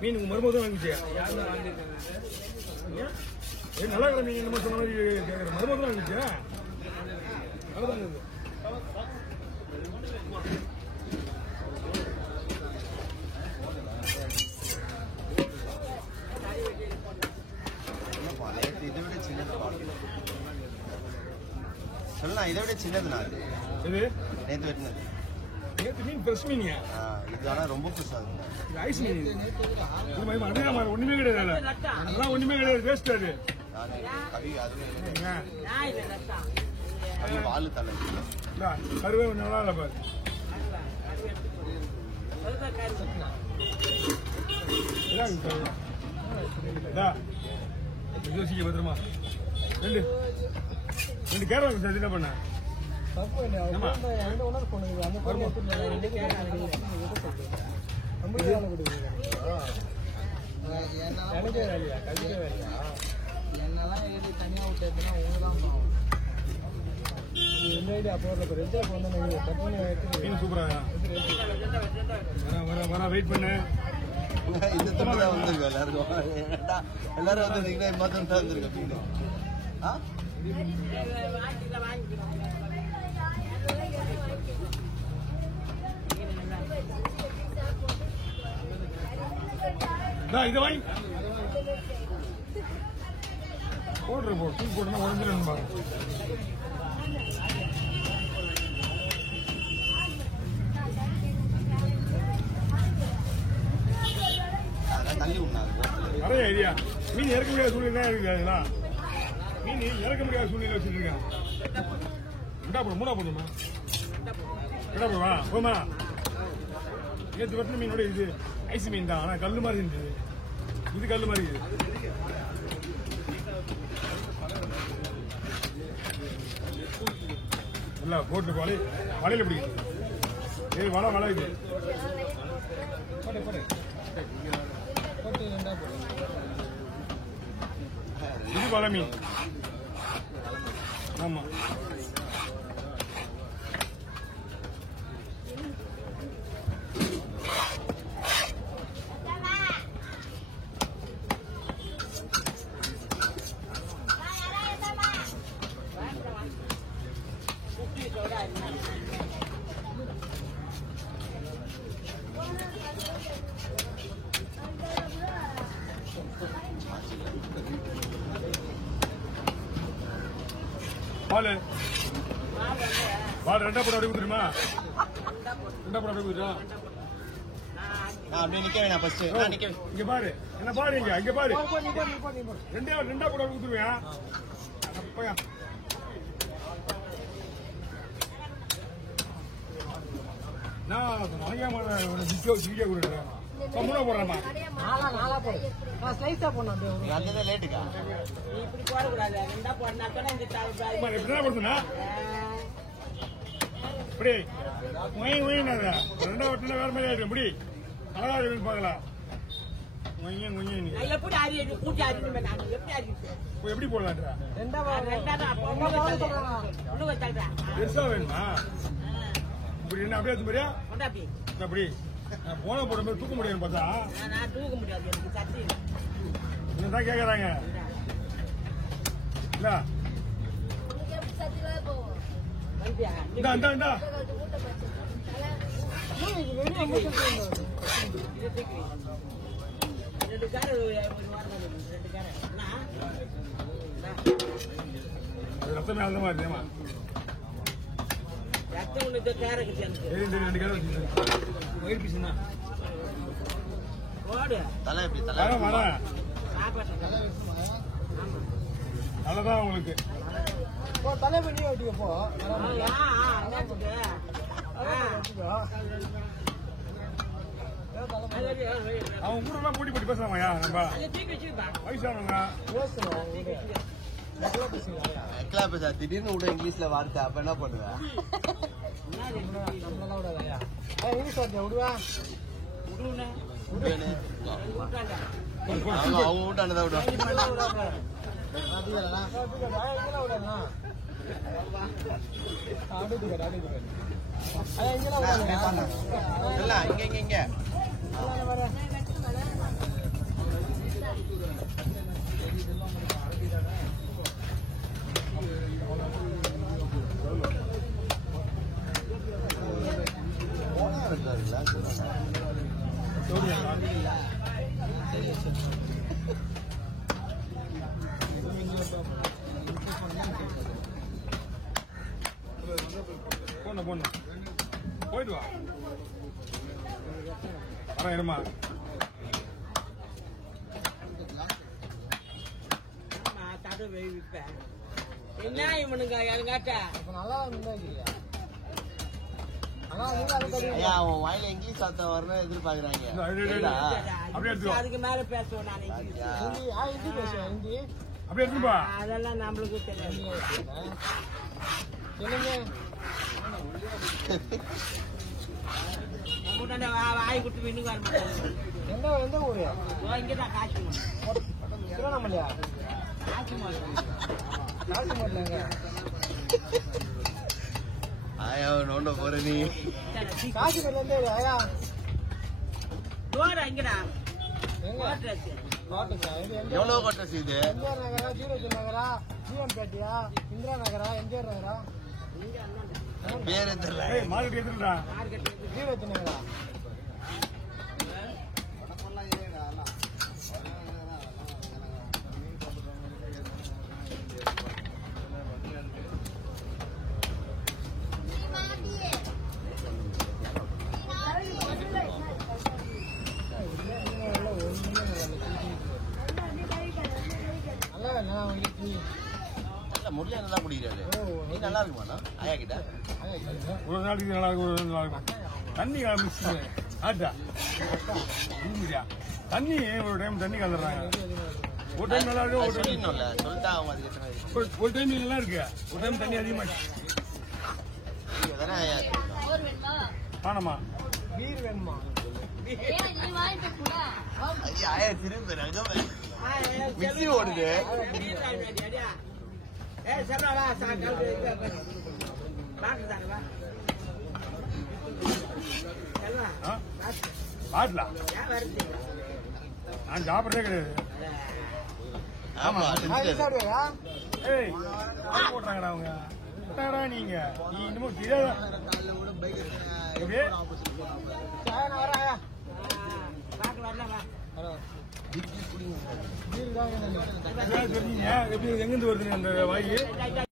மீன் உங்க மருமக தான் வாங்கிச்சியா? நல்லா இருக்கிற மீன் என்னமோ சொன்ன மாதிரி கேட்குற மருமக தான் வாங்கிச்சியா? அவ்வளோதான் இது. இதை விட சின்னது சொல்லலாம். இதை விட சின்னதுண்ணா அது. இது நேற்று வெட்டினது. நேற்று மீன் ஃப்ரெஷ் மீனியா? இது ஆனால் ரொம்ப புதுசாக ஐஸ் மீன். ஒண்ணுமே கிடையாது. அதெல்லாம் ஒண்ணுமே கிடையாது. வேஸ்ட் அது. கவி அது வாழு தலை கருவே நல்லா இல்லை பாரு. யோசிக்க பத்திரமா. ரெண்டு கேரளா சார் என்ன பண்ண சூப்பரா வர வெயிட் பண்ணு. வந்திருக்கோம் எல்லாரும் வந்துருக்கீங்கன்னா மாத்திரம் தான் வந்திருக்கோம் மீன். இதை வாங்கி போடுற தூக்கி போட்டுனா உடஞ்சிடும் பாருங்க. நிறைய ஐடியா. மீன் இறக்க முடியாத சூழ்நிலை தான் இருக்குங்களா? மீன் இறக்க முடியாத சூழ்நிலை வச்சுருக்கேன். ரெண்டா போடும் மூணா போடுமா? ரெண்டா போடுவா போமா. நேற்று வெட்டின மீனோட இது ஐஸ் மீன் தான். ஆனால் கல் மாதிரி இருந்தது. இது கல் மாதிரி இருக்குது. இல்ல போட்டு வலையில பிடிக்குது. வலை இது இது வலை மீன். ஆமா பால் ரெண்டா போட அப்படியே கொடுத்துருமா? ரெண்டா போட அப்படியே கொடுத்துருமா? அப்படியே நிக்க வேணாம். ஃபர்ஸ்ட் இங்க பாரு, என்ன பாரு, இங்க பாரு. ரெண்டா போட கொடுத்துருவியா? அப்பயா நான் வீடியோ கொடுக்குறேன். மூணா போடுறேம்மா. நாலா போடு. ஸ்லைஸா போடணும். அந்த லேட்டுக்கா இப்படி போடக்கூடாது. ரெண்டா போடனா தானே இந்த என்ன கொடுத்தனா இப்படி ரெண்டா ஓட்டுனா வேற மாதிரி ஆயிடும். இப்படி அழகா இருக்குன்னு பாக்கலாம். எப்படி அறியுது கூட்டி அறியுமே. நான் எப்படி அறியுது எப்படி போடலாம்? பெருசா வேணுமா? இப்படி என்ன அப்படியே மாதிரியா? அப்படி போன போட மாதிரி தூக்க முடியாது பார்த்தா. நான் தூக்க முடியாது. எனக்கு சக்தி என்னதான் கேக்குறாங்க இல்ல? இந்தா ரெண்டு கார ஒரு வாரம் 2 கார ரத்தமே அந்த மாதிரி இருமா. ரத்தம் ஒண்ணு காரக்கு சேர்ந்து 2 கார வயிறு பீஸ்னா ஓடு தலை எப்படி தலை வர சாப்பாடு நல்லதான் உங்களுக்கு. தலை பண்ணி ஓட்டிக்கப்போ அவன் கூட எல்லாம் போட்டி போட்டி பேசலாமாயா? நம்ம வயசானவங்க பேச திடீர்னு விட இங்கிலீஷ்ல வார்த்தை. அப்ப என்ன பண்ணுவேன்? இங்கிலீஷ் வார்த்தை விடுவா. அவங்க வீட்டானதான் விடுவாங்க. இல்ல இங்க போன போயிட்டு வா வரேன் இருமா தடு வைப்பேன் என்ன இவனுங்க என்கிட்ட நல்லா ஐயா அவன் வாயில இங்கிலீஷ் வார்த்தை வரணும் எதிர்பார்க்கறாங்க. அப்படியே எடுத்துக்கோ அதுக்கு மேல பேசுவோம் நான் ஹிந்தி பேசுவேன் ஹிந்தி அப்படியே எடுத்துப்பா அதெல்லாம் நம்மளுக்கு தெரியாது சொல்லுங்க வாய் கொடுத்து இன்னும் வர மாட்டேன் எந்த ஊரு இங்கதான் காசு திருவண்ணாமலையா காசு காசு மாட்டலங்க ஆயா நோண்ட போற நீ காசிமேட்ல இருந்து ஐயா டோர் இங்கடா எங்க கோட்டை இது எவ்வளவு கோட்டை இது எம்ஜிஆர் நகரா ஜீரோஜி நகரா ஜிஎம்பேட்டியா இந்திரா நகரா எம்ஜிஆர் நகரா பேரு தெரியல. மார்க்கெட் எடுத்துடா ஜீரோஜி நகரா நல்ல முறையில நல்லா குடிக்கிறாரு. நீ நல்லா இருக்குமாண்ணா ஆயா கிட்ட ஒரு நாளைக்கு நல்லா இருக்கும் ஒரு நாள் நல்லா இருக்கும் தண்ணி மிக்ஸ் ஆட்டா இல்லையா தண்ணி ஒரு டைம் தண்ணி கலந்துடுறாங்க ஒரு டைம் நல்லா இருக்கு ஒரு டைம் சொல்லிடணும்ல சொல்லிட்டா அவங்க அதுக்கு ஒரு டைம் நல்லா இருக்கு ஒரு டைம் தண்ணி அதிகமாச்சு தானே ஆயா ஆனமா பீர் வேணுமா ஐயா ஆயா திரும்ப ரகமே மிக்சி ஓடுது சொல்றா சாயங்காலம் பாட்டு தானே வா செல்வா பாட்டலா ஏன் வருது நான் சாப்பிட்றதே கிடையாது ஆமா சாப்பிடுவியா ஏய் போடுறாங்கடா அவங்க என்னடா நீங்க நீ இன்னமும் தெரியாத எப்படி நான் வரேன் பாட்டு வரல வா பீர் தான் வேணும் சொன்னீங்க எப்படி எங்கிருந்து வருதுங்க அந்த வாயு